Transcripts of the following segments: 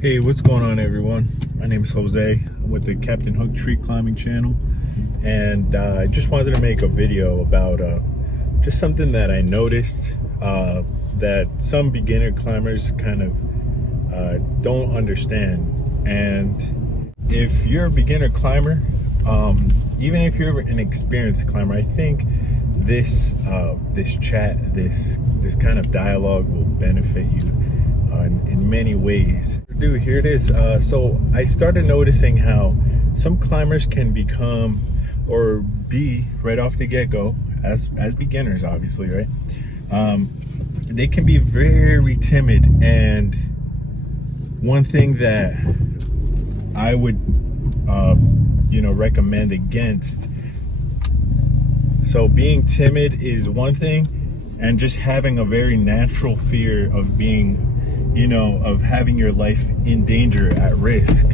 Hey, what's going on, everyone? My name is Jose. I'm with the Captain Hook tree climbing channel, and I just wanted to make a video about just something that I noticed that some beginner climbers kind of don't understand. And if you're a beginner climber, even if you're an experienced climber, I think this chat, this kind of dialogue will benefit you in many ways. Dude, here it is. So I started noticing how some climbers can become or be right off the get-go, as beginners, obviously, right? They can be very timid, and one thing that I would recommend against, so being timid is one thing, and just having a very natural fear of being, of having your life in danger, at risk,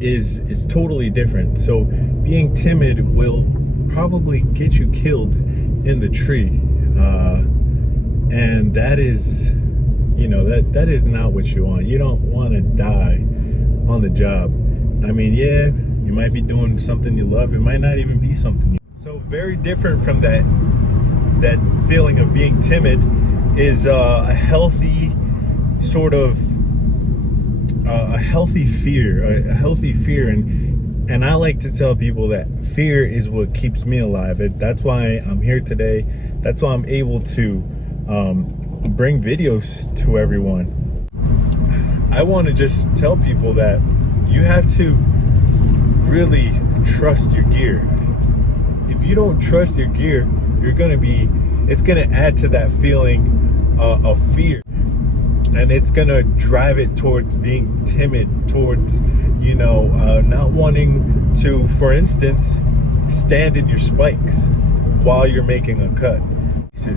is totally different. So being timid will probably get you killed in the tree, and that is, that is not what you want. You don't want to die on the job. I mean, yeah, you might be doing something you love. It might not even be something so very different from that feeling of being timid is a healthy sort of a healthy fear, and I like to tell people that fear is what keeps me alive. That's why I'm here today. That's why I'm able to bring videos to everyone. I want to just tell people that you have to really trust your gear. If you don't trust your gear, it's gonna add to that feeling of fear, and it's gonna drive it towards being timid, towards not wanting to, for instance, stand in your spikes while you're making a cut.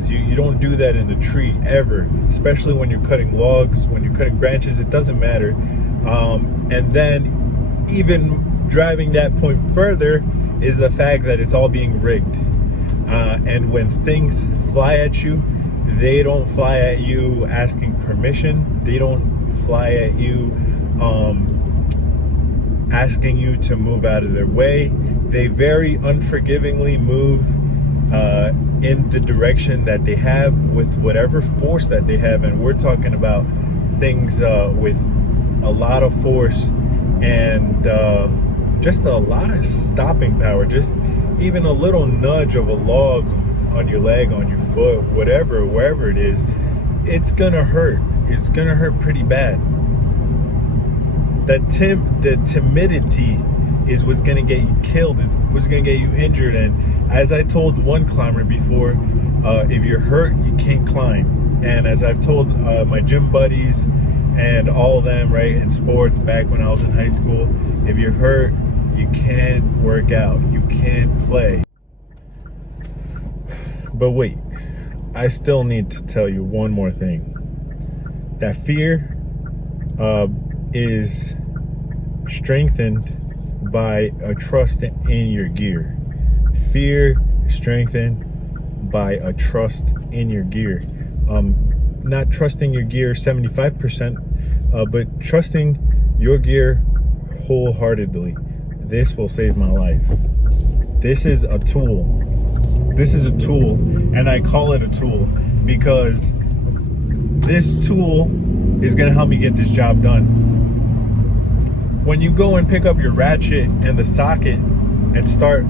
You don't do that in the tree ever, especially when you're cutting logs, when you're cutting branches. It doesn't matter. And then even driving that point further is the fact that it's all being rigged, and when things fly at you, they don't fly at you asking permission. They don't fly at you asking you to move out of their way. They very unforgivingly move in the direction that they have, with whatever force that they have. And we're talking about things with a lot of force and just a lot of stopping power. Just even a little nudge of a log on your leg, on your foot, whatever, wherever it is, it's gonna hurt. It's gonna hurt pretty bad. The timidity is what's gonna get you killed. It's what's gonna get you injured. And as I told one climber before, if you're hurt, you can't climb. And as I've told my gym buddies and all of them, right, in sports back when I was in high school, if you're hurt, you can't work out, you can't play. But wait, I still need to tell you one more thing. That fear is strengthened by a trust in your gear. Fear is strengthened by a trust in your gear. Not trusting your gear 75%, but trusting your gear wholeheartedly. This will save my life. This is a tool. This is a tool, and I call it a tool because this tool is gonna help me get this job done. When you go and pick up your ratchet and the socket and start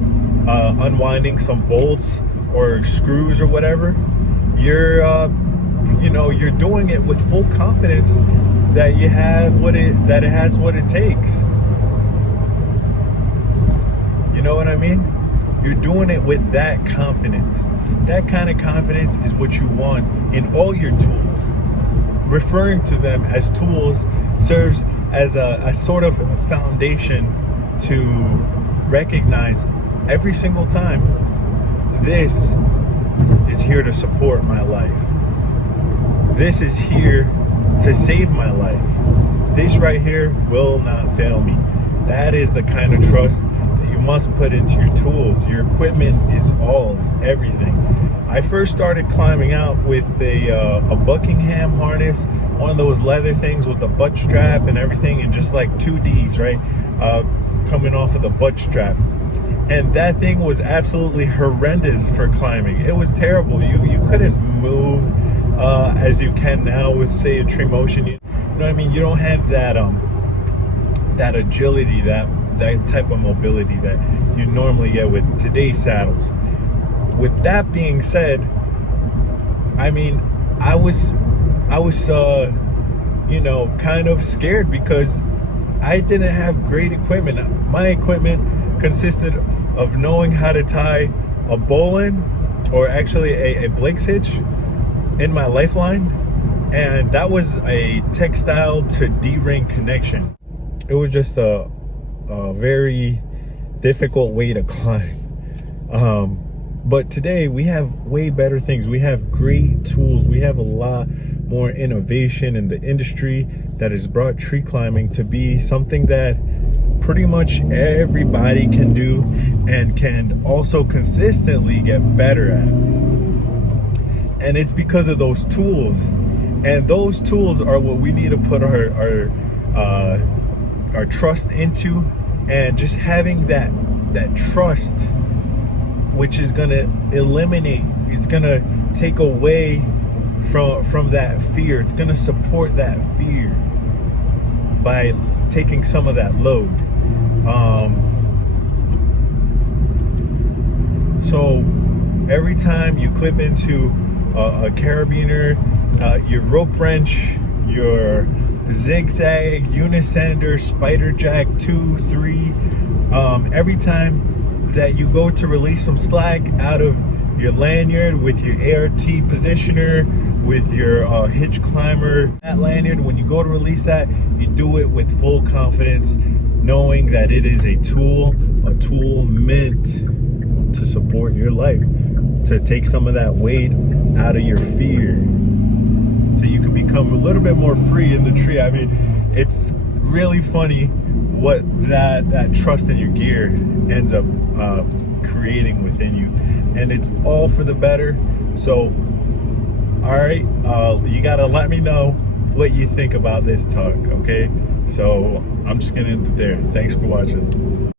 unwinding some bolts or screws or whatever, you're doing it with full confidence that it has what it takes. You know what I mean? You're doing it with that confidence. That kind of confidence is what you want in all your tools. Referring to them as tools serves as a sort of foundation to recognize every single time, this is here to support my life. This is here to save my life. This right here will not fail me. That is the kind of trust that you must put into your tools. Your equipment is everything. I first started climbing out with a Buckingham harness, one of those leather things with the butt strap and everything, and just like 2Ds, right? Coming off of the butt strap. And that thing was absolutely horrendous for climbing. It was terrible. You couldn't move as you can now with, say, a tree motion. You know what I mean? You don't have that that agility, that type of mobility that you normally get with today's saddles. With that being said, I mean, I was you know, kind of scared because I didn't have great equipment. My equipment consisted of knowing how to tie a bowline, or actually a Blake's hitch, in my lifeline, and that was a textile to D-ring connection. It was just a very difficult way to climb. But today we have way better things. We have great tools. We have a lot more innovation in the industry that has brought tree climbing to be something that pretty much everybody can do and can also consistently get better at. And it's because of those tools. And those tools are what we need to put our trust into, and just having that trust, which is gonna eliminate, it's gonna take away from that fear. It's gonna support that fear by taking some of that load. So every time you clip into a carabiner, your rope wrench, your zigzag, unisander, spider jack 2, 3, every time that you go to release some slack out of your lanyard with your ART positioner, with your Hitch climber, that lanyard, when you go to release that, you do it with full confidence, knowing that it is a tool meant to support your life, to take some of that weight out of your fear, so you can become a little bit more free in the tree. I mean, it's really funny what that trust in your gear ends up creating within you, and it's all for the better. So all right, you gotta let me know what you think about this talk, okay? So I'm just gonna end it there. Thanks for watching.